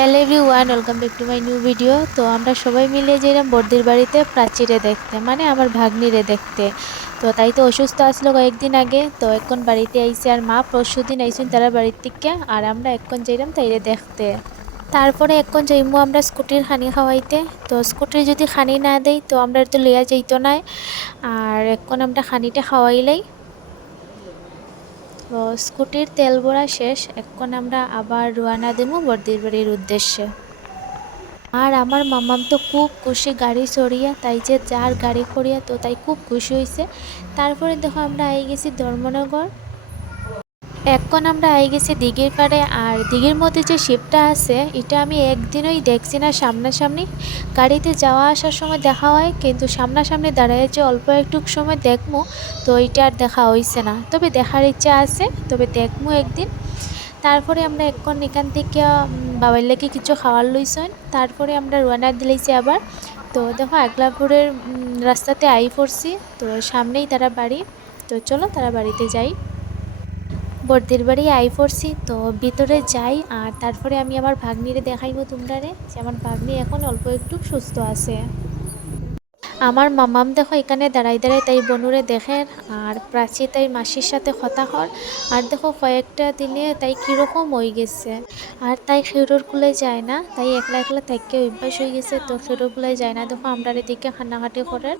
Hello everyone, welcome back to my new video. তো আমরা সবাই মিলে যেলাম বর্দির বাড়িতে প্রাচীরে দেখতে, মানে আমার ভাগ্নিরে দেখতে। তো তাই তো অসুস্থ আসলো কয়েকদিন আগে, তো এখন বাড়িতে আইসে। আর মা পরশু দিন আইসুন তারা বাড়ির থেকে, আর আমরা এখন যাইলাম তাইরে দেখতে। তারপরে এখন যাইমু আমরা স্কুটির খানি খাওয়াইতে। তো স্কুটির যদি খানি না দেই তো আমরা তো লইয়া যাইতো না। আর এখন আমরা খানিটা খাওয়াইলাই। তো স্কুটির তেল ভরা শেষ, এখন আমরা আবার রওনা দেবো বর্দির বাড়ির উদ্দেশ্যে। আর আমার মামাম তো খুব খুশি গাড়ি চড়িয়া, তাই যে যার গাড়ি করিয়া, তো তাই খুব খুশি হয়েছে। তারপরে দেখো আমরা আই গেছি ধর্মনগর। এখন আমরা আই গেছি দিঘির পাড়ে। আর দিঘির মধ্যে যে শিপটা আছে এটা আমি একদিনই দেখছি না সামনাসামনি। গাড়িতে যাওয়া আসার সময় দেখা হয়, কিন্তু সামনাসামনি দাঁড়ায় যে অল্প একটু সময় দেখবো, তো এটা আর দেখা হয়েছে না। তবে দেখার ইচ্ছা আছে, তবে দেখবো একদিন। তারপরে আমরা এখন এখান থেকে বাবার লেগে কিছু খাওয়ার লইছেন, তারপরে আমরা রওনা দিলাইছি আবার। তো দেখো আগলাপুরের রাস্তাতে আই পড়ছি। তো সামনেই তারা বাড়ি। তো চলো তারা বাড়িতে যাই। বর্দির বাড়ি আই পড়ছি, তো ভিতরে যাই। আর তারপরে আমি আমার ভাগ্নিরে দেখাইবো তোমরারে যে আমার ভাগ্নি এখন অল্প একটু সুস্থ আছে। আমার মামাম দেখো এখানে দাঁড়াই দাঁড়াই তাই বনুরে দেখে। আর প্রাচী তাই মাসির সাথে কথা হর। আর দেখো কয়েকটা দিনে তাই কীরকম হয়ে গেছে। আর তাই খেরোর কুলে যায় না, তাই একলা একলা থেকে অভ্যাস হয়ে গেছে। তো খেরোর কুলে যায় না, দেখো আমরা এদিকে কান্নাকাটি করে।